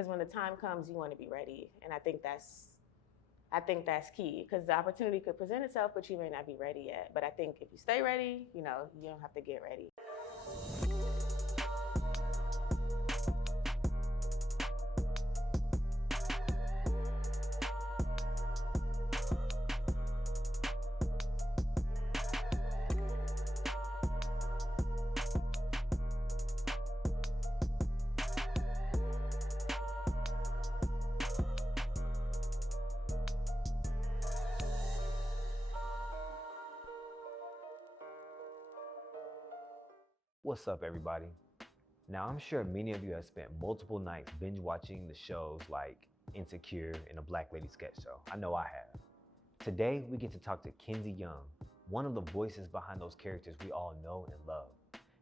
Because when the time comes, you want to be ready, and I think that's key because the opportunity could present itself, but you may not be ready yet. But I think if you stay ready, you don't have to get ready. What's up, everybody? Now, I'm sure many of you have spent multiple nights binge watching the shows like Insecure and the Black Lady Sketch Show. I know I have. Today, we get to talk to Kindsey Young, one of the voices behind those characters we all know and love.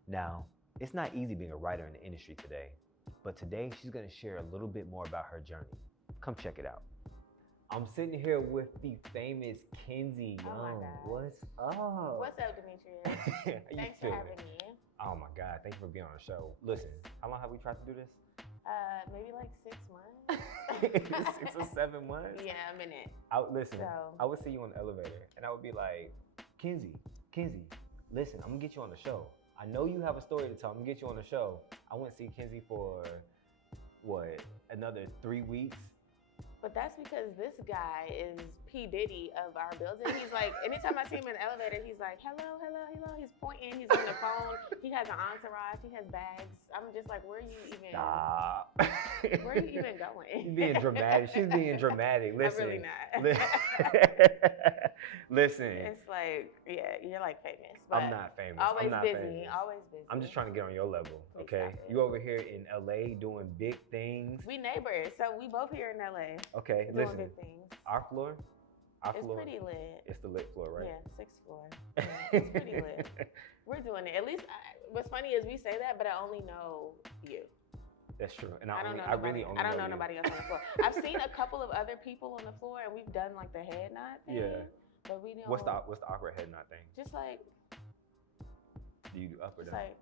Now, it's not easy being a writer in the industry today, but today she's going to share a little bit more about her journey. Come check it out. I'm sitting here with the famous Kindsey Young. Oh my God. What's up? What's up, Demetrius? Thanks for having me. Oh my God, thank you for being on the show. Listen, how long have we tried to do this? Maybe like 6 months. 6 or 7 months? Yeah, a minute. Listen, I would see you on the elevator and I would be like, Kindsey, listen, I'm gonna get you on the show. I know you have a story to tell, I'm gonna get you on the show. I went to see Kindsey for, another 3 weeks? But that's because this guy is P. Diddy of our building. He's like, anytime I see him in the elevator, he's like, hello. He's pointing, he's on the phone. He has an entourage, he has bags. I'm just like, where are you even? Stop. Where are you even going? She's being dramatic. She's being dramatic. Listen. I'm really not. Listen. It's like, yeah, you're like famous. But I'm not famous. Always not busy. Famous. Always busy. I'm just trying to get on your level, okay? You over here in LA doing big things. We neighbors, so we both here in LA. Okay, doing listen. Big things. Our floor. It's pretty lit. It's the lit floor, right? Yeah, 6th floor. Yeah, it's pretty lit. We're doing it. At least, what's funny is we say that, but I only know you. That's true. And I don't know nobody else on the floor. I've seen a couple of other people on the floor, and we've done like the head nod thing. Yeah. But we don't. What's the awkward head nod thing? Just like. Do you do up or down? Like.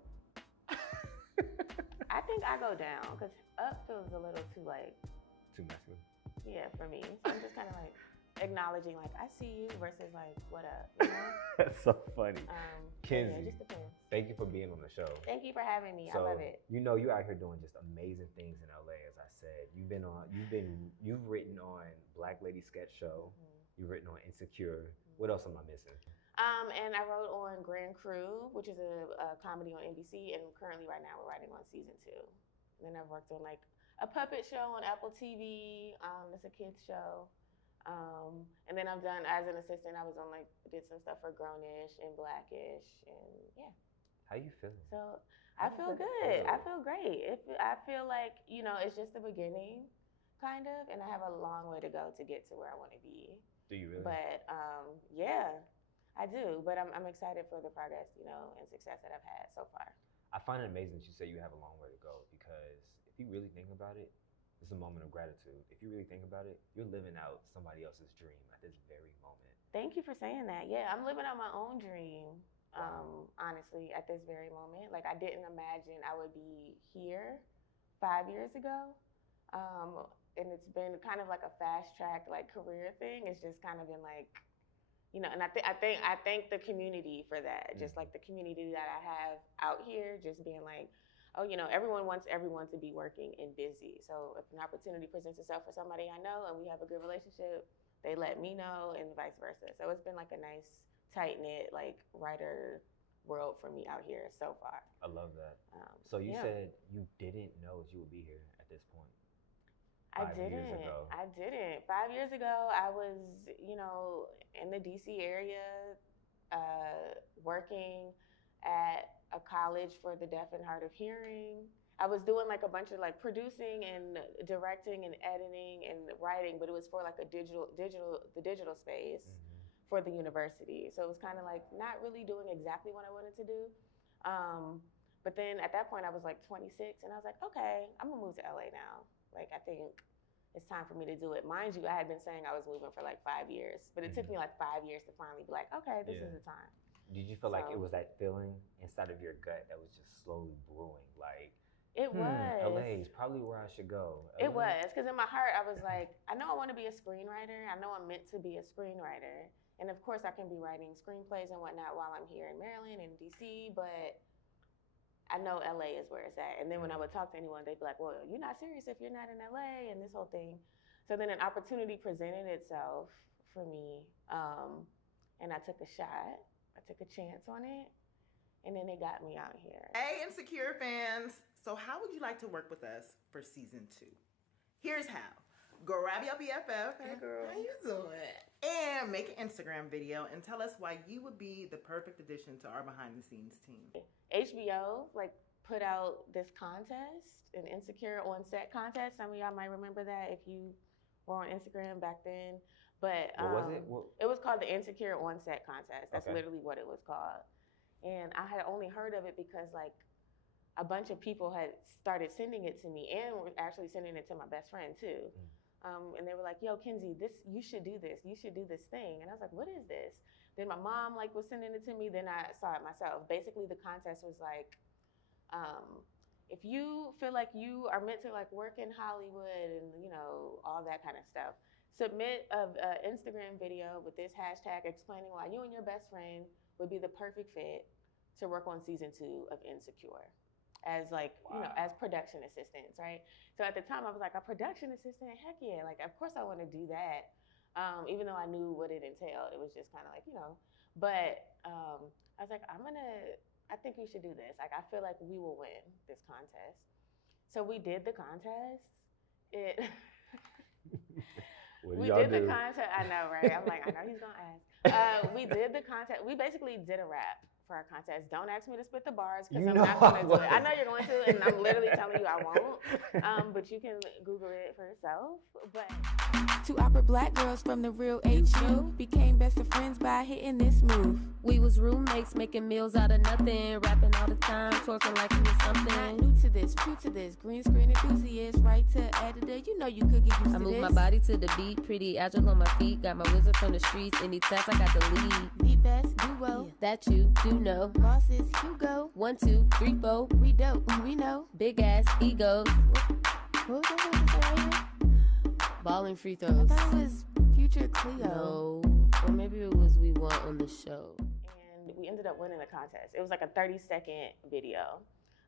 I think I go down because up feels a little too like. Too masculine. Yeah, for me. So I'm just kind of like acknowledging, like, I see you versus like, what up? You know? That's so funny. Kindsey, yeah, it just depends. Thank you for being on the show. Thank you for having me. So, I love it. You know, you're out here doing just amazing things in LA, as I said. You've written on Black Lady Sketch Show. Mm-hmm. You've written on Insecure. Mm-hmm. What else am I missing? And I wrote on Grand Crew, which is a comedy on NBC, and currently right now we're writing on season 2. And then I've worked on like a puppet show on Apple TV. It's a kids show. And then I've done, as an assistant, did some stuff for Grownish and Blackish, and yeah. How you feeling? So I feel good. I feel great. I feel like, it's just the beginning, kind of, and I have a long way to go to get to where I want to be. Do you really? But yeah, I do. But I'm excited for the progress, and success that I've had so far. I find it amazing that you say you have a long way to go, because if you really think about it, it's a moment of gratitude. If you really think about it, you're living out somebody else's dream at this very moment. Thank you for saying that. Yeah, I'm living out my own dream, honestly, at this very moment. Like, I didn't imagine I would be here 5 years ago. And it's been kind of like a fast track, like, career thing. It's just kind of been like, and I thank the community for that. Mm-hmm. Just like the community that I have out here, just being like, oh, everyone wants everyone to be working and busy. So if an opportunity presents itself for somebody I know and we have a good relationship, they let me know, and vice versa. So it's been like a nice, tight-knit, like, writer world for me out here so far. I love that. So you said you didn't know you would be here at this point. I didn't. 5 years ago, I was, in the DC area, working at a college for the deaf and hard of hearing. I was doing like a bunch of like producing and directing and editing and writing, but it was for like the digital space for the university. So it was kind of like not really doing exactly what I wanted to do. But then at that point I was like 26 and I was like, okay, I'm gonna move to LA now. Like, I think it's time for me to do it. Mind you, I had been saying I was moving for like 5 years, but it took me like 5 years to finally be like, okay, this is the time. Did you feel like it was that feeling inside of your gut that was just slowly brewing? Like, It was. LA is probably where I should go. It LA? was, because in my heart, I was like, I know I want to be a screenwriter. I know I'm meant to be a screenwriter. And of course, I can be writing screenplays and whatnot while I'm here in Maryland and DC, but I know LA is where it's at. And then when I would talk to anyone, they'd be like, well, you're not serious if you're not in LA and this whole thing. So then an opportunity presented itself for me, and I took a shot. I took a chance on it, and then they got me out here. Hey, Insecure fans. So how would you like to work with us for season 2? Here's how. Grab your BFF. Hey, girl. How you doing? And make an Instagram video and tell us why you would be the perfect addition to our behind the scenes team. HBO put out this contest, an Insecure on set contest. Some of y'all might remember that if you were on Instagram back then. But What was it? It was called the Insecure on set contest. That's Okay. literally what it was called. And I had only heard of it because a bunch of people had started sending it to me and were actually sending it to my best friend too. And they were like, yo, Kindsey, you should do this. You should do this thing. And I was like, what is this? Then my mom was sending it to me. Then I saw it myself. Basically, the contest was if you feel like you are meant to work in Hollywood and, all that kind of stuff, submit an Instagram video with this hashtag explaining why you and your best friend would be the perfect fit to work on season 2 of Insecure as as production assistants, right? So at the time I was like, a production assistant, heck yeah, of course I want to do that. Even though I knew what it entailed, it was just kind of but I was like, I think we should do this. I feel like we will win this contest. So we did the contest. We did the contest. I know, right? I'm like, I know he's gonna ask. We did the contest. We basically did a rap for our contest. Don't ask me to spit the bars because I'm not gonna do it. I know you're going to, and I'm literally telling you I won't. But you can Google it for yourself. But 2 awkward black girls from the real HU became best of friends by hitting this move. We was roommates making meals out of nothing, rapping all the time, talking like we was something. Not new to this, true to this, green screen enthusiast, right to editor. You know you could get used to this. I move my body to the beat, pretty agile on my feet. Got my wizard from the streets. Any test, I got the lead. The best duo. Yeah, that you do know. Bosses, Hugo. 1, 2, 3, 4. We dope, we know. Big ass egos. What was that supposed to say right here? Balling free I throws. thought it was Future Cleo. No, or maybe it was we want on the show. And we ended up winning the contest. It was a 30-second video.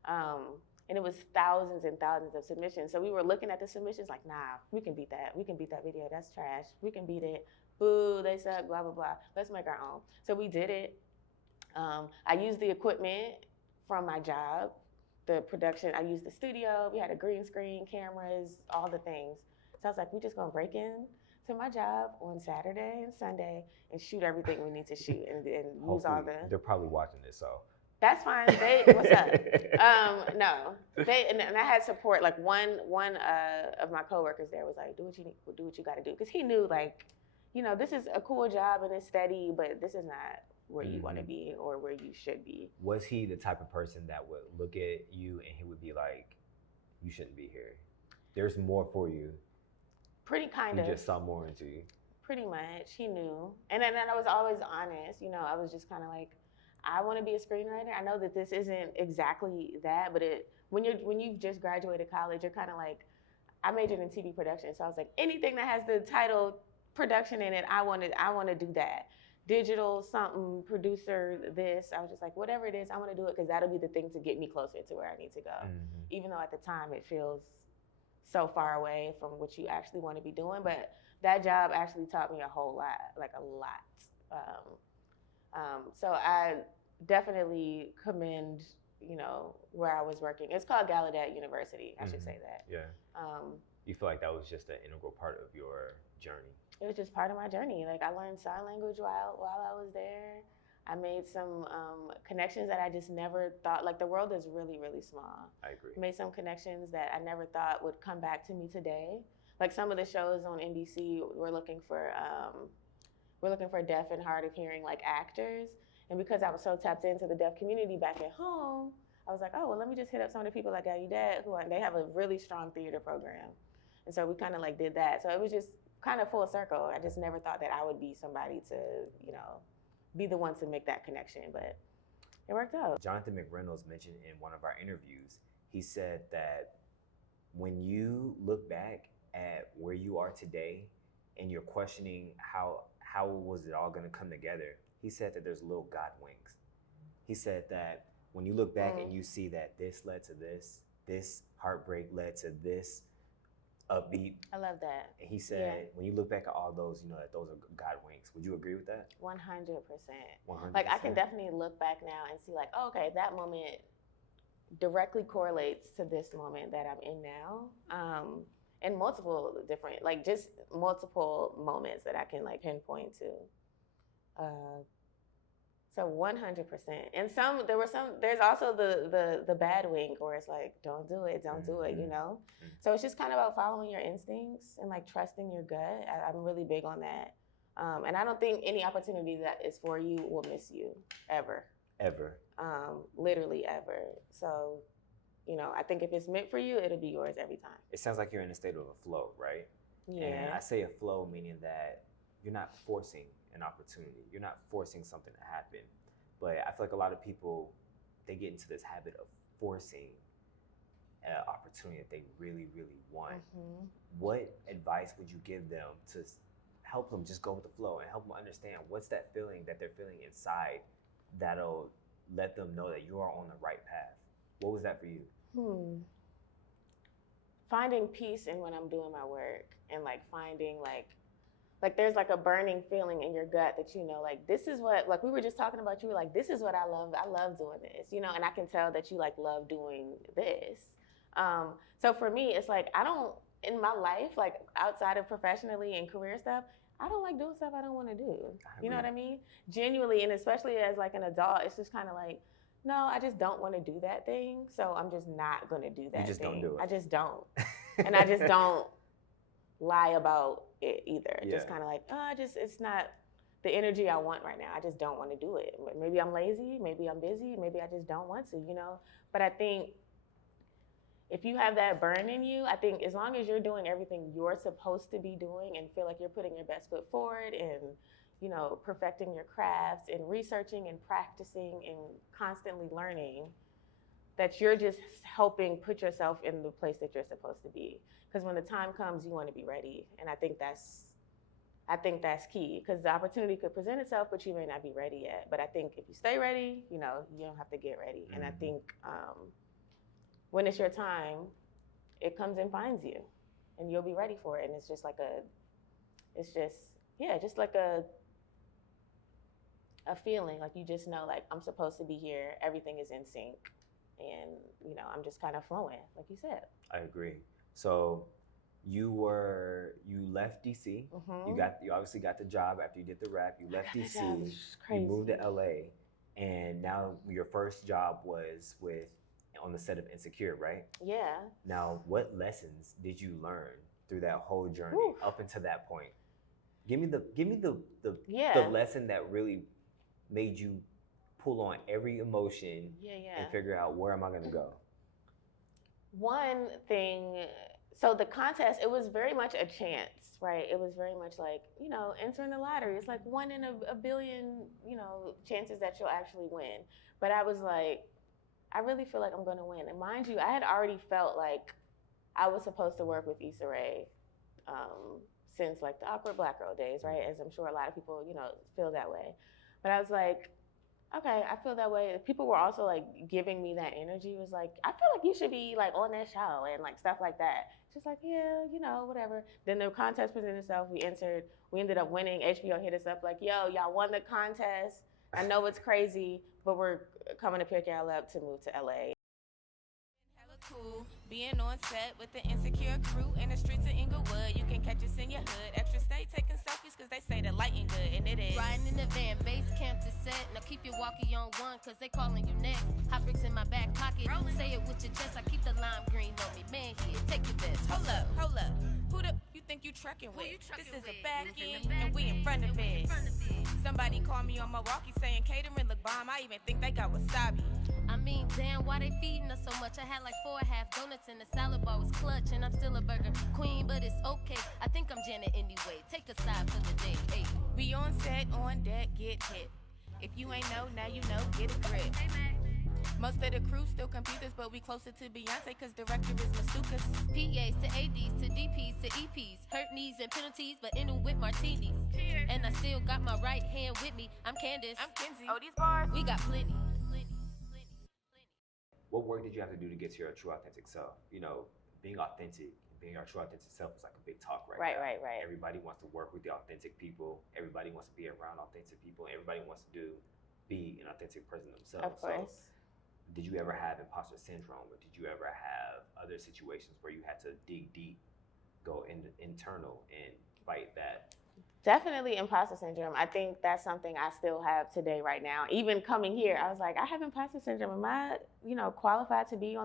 And it was thousands and thousands of submissions. So we were looking at the submissions like, nah, we can beat that. We can beat that video. That's trash. We can beat it. Boo, they suck, blah, blah, blah. Let's make our own. So we did it. I used the equipment from my job, the production. I used the studio. We had a green screen, cameras, all the things. So I was like, we just gonna break in to my job on Saturday and Sunday and shoot everything we need to shoot and use all the. They're probably watching this, so. That's fine. What's up? No, and I had support. One of my coworkers there was like, do what you got to do, because he knew this is a cool job and it's steady, but this is not where you want to be or where you should be. Was he the type of person that would look at you and he would be like, you shouldn't be here? There's more for you. Pretty kind of. He just saw more into you. Pretty much. He knew. And then I was always honest. I was just kind of like, I want to be a screenwriter. I know that this isn't exactly that, but when you've just graduated college, you're kind of like, I majored in TV production, so I was like, anything that has the title production in it, I want to do that. Digital something, producer, this. I was just like, whatever it is, I want to do it because that'll be the thing to get me closer to where I need to go. Mm-hmm. Even though at the time it feels so far away from what you actually want to be doing, but that job actually taught me a whole lot, a lot. So I definitely commend, where I was working. It's called Gallaudet University. I should say that. Yeah. You feel like that was just an integral part of your journey? It was just part of my journey. I learned sign language while I was there. I made some connections that I just never thought, the world is really, really small. I agree. Made some connections that I never thought would come back to me today. Some of the shows on NBC, we're looking for deaf and hard of hearing actors. And because I was so tapped into the deaf community back at home, I was like, oh, well, let me just hit up some of the people at Gallaudet they have a really strong theater program. And so we kind of did that. So it was just kind of full circle. I just never thought that I would be somebody to, be the one to make that connection, but it worked out. Jonathan McReynolds mentioned in one of our interviews he said that when you look back at where you are today and you're questioning how was it all going to come together, he said that there's little God winks. He said that when you look back and you see that this led to this heartbreak led to this upbeat. I love that. And he said, when you look back at all those, you know, that those are God winks. Would you agree with that? 100%. 100%. Like, I can definitely look back now and see, like, oh, okay, that moment directly correlates to this moment that I'm in now. And multiple different, like, just multiple moments that I can, like, pinpoint to. So 100%. And there's also the bad wink where it's like, don't do it, you know? So it's just kind of about following your instincts and like trusting your gut. I'm really big on that. And I don't think any opportunity that is for you will miss you, ever. Ever. Literally ever. So, you know, I think if it's meant for you, it'll be yours every time. It sounds like you're in a state of a flow, right? Yeah. And I say a flow meaning that you're not forcing an opportunity. You're not forcing something to happen. But I feel like a lot of people, they get into this habit of forcing an opportunity that they really, really want. Mm-hmm. What advice would you give them to help them just go with the flow and help them understand what's that feeling that they're feeling inside that'll let them know that you are on the right path? What was that for you? Finding peace in when I'm doing my work and like finding like there's like a burning feeling in your gut that, you know, like this is what, like we were just talking about, you were like, this is what I love doing this, you know, and I can tell that you like love doing this. So for me, it's like, I don't, in my life, like outside of professionally and career stuff, I don't like doing stuff I don't want to do. You know what I mean? Genuinely, and especially as like an adult, it's just kind of like, no, I just don't want to do that thing. So I'm just not going to do that thing. You just don't do it. I just don't. And I just don't lie about it either. Yeah. Just kind of like, it's not the energy I want right now. I just don't want to do it. Maybe I'm lazy, maybe I'm busy, maybe I just don't want to, you know? But I think if you have that burn in you, I think as long as you're doing everything you're supposed to be doing and feel like you're putting your best foot forward and, you know, perfecting your crafts and researching and practicing and constantly learning, that you're just helping put yourself in the place that you're supposed to be. Because when the time comes, you want to be ready. And I think that's key, because the opportunity could present itself, but you may not be ready yet. But I think if you stay ready, you know, you don't have to get ready. Mm-hmm. And I think when it's your time, it comes and finds you, and you'll be ready for it. And it's just like just like a feeling, like you just know, like I'm supposed to be here. Everything is in sync, and you know, I'm just kind of flowing, like you said. I agree. So you left DC. Mm-hmm. You obviously got the job after you did the rap. You left DC. You moved to LA, and now your first job was on the set of Insecure, right? Yeah. Now, what lessons did you learn through that whole journey up until that point? Give me the lesson that really made you pull on every emotion and figure out, where am I going to go? One thing, so the contest, it was very much a chance, right? It was very much like, you know, entering the lottery. It's like 1 in a billion, you know, chances that you'll actually win. But I was like, I really feel like I'm going to win. And mind you, I had already felt like I was supposed to work with Issa Rae since like the Awkward Black Girl days, right? As I'm sure a lot of people, you know, feel that way. But I was like, okay, I feel that way. People were also like giving me that energy. It was like, I feel like you should be like on that show and like stuff like that. Just like, yeah, you know, whatever. Then the contest presented itself. We ended up winning. HBO hit us up like, yo, y'all won the contest. I know it's crazy, but we're coming to pick y'all up to move to LA. Hella cool, being on set with the Insecure crew in the streets of Inglewood. You can catch us in your hood. Extra stay taking selfies cause they say the lighting good, and it is. Riding in the van, base camp to set. Now keep your walkie on one cause they calling you next. Hot bricks in my back pocket. Rollin'. Say it with your chest. I keep the lime green on me. Man, here, take your best. Hold up. Who the you think you trucking with? This is a back end and we in front of it. Somebody called me on Milwaukee saying catering look bomb. I even think they got wasabi. I mean, damn, why they feeding us so much? I had like 4 half donuts and the salad bar was clutch, and I'm still a burger queen, but it's okay. I think I'm Janet anyway. Take a side for the day. Hey, we on set, on deck, get hit. If you ain't know, now you know, get a grip. Most of the crew still computers, but we closer to Beyonce, cause director is Mastukas. PAs to ADs to DPs to EPs. Hurt knees and penalties, but in with martinis. And I still got my right hand with me. I'm Candace. I'm Kindsey. Oh, these bars. We got plenty. What work did you have to do to get to your true authentic self? You know, being authentic, being our true authentic self is like a big talk right now. Right. Everybody wants to work with the authentic people. Everybody wants to be around authentic people. Everybody wants to be an authentic person themselves. Of course. So, did you ever have imposter syndrome, or did you ever have other situations where you had to dig deep, go internal, and fight that? Definitely imposter syndrome. I think that's something I still have today right now. Even coming here, I was like, I have imposter syndrome. Am I, qualified to be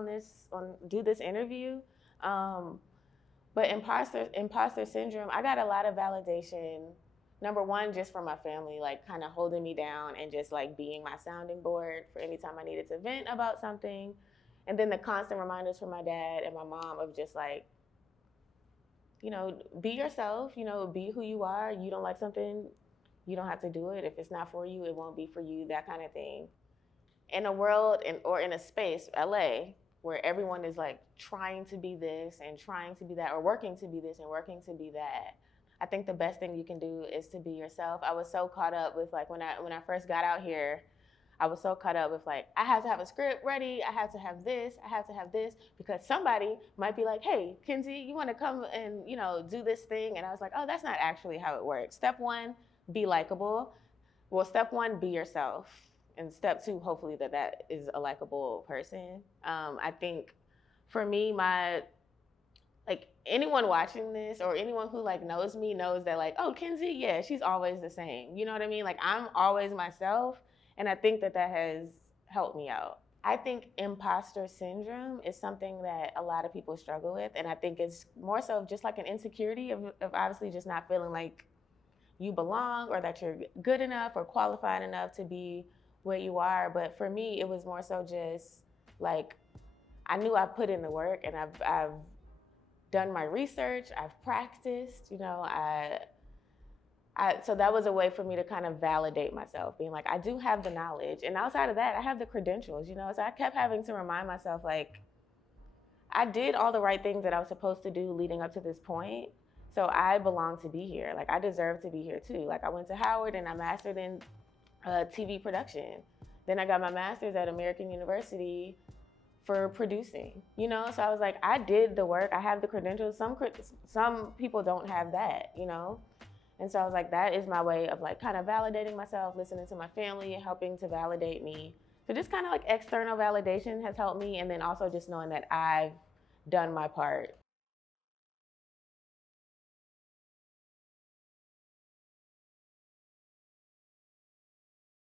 do this interview? But imposter syndrome, I got a lot of validation. Number one, just from my family, like kind of holding me down and just like being my sounding board for any time I needed to vent about something. And then the constant reminders from my dad and my mom of just like, be yourself, be who you are. You don't like something, you don't have to do it. If it's not for you, it won't be for you, that kind of thing. In a world or in a space, LA, where everyone is like trying to be this and trying to be that, or working to be this and working to be that, I think the best thing you can do is to be yourself. I was so caught up with like when I first got out here, I was so caught up with like, I have to have a script ready, I have to have this, because somebody might be like, hey, Kindsey, you want to come and, do this thing? And I was like, oh, that's not actually how it works. Step one, be likable. Well, step one, be yourself. And step two, hopefully that is a likable person. I think for me, anyone watching this or anyone who like knows me knows that like, oh, Kindsey, yeah, she's always the same. You know what I mean? Like I'm always myself. And I think that has helped me out. I think imposter syndrome is something that a lot of people struggle with. And I think it's more so just like an insecurity of obviously just not feeling like you belong or that you're good enough or qualified enough to be where you are. But for me, it was more so just like, I knew I put in the work and I've done my research, I've practiced, so that was a way for me to kind of validate myself, being like, I do have the knowledge. And outside of that, I have the credentials, so I kept having to remind myself, like, I did all the right things that I was supposed to do leading up to this point. So I belong to be here. Like, I deserve to be here too. Like, I went to Howard and I mastered in TV production. Then I got my master's at American University for producing, So I was like, I did the work. I have the credentials. Some people don't have that, And so I was like, that is my way of like kind of validating myself, listening to my family, helping to validate me. So just kind of like external validation has helped me. And then also just knowing that I've done my part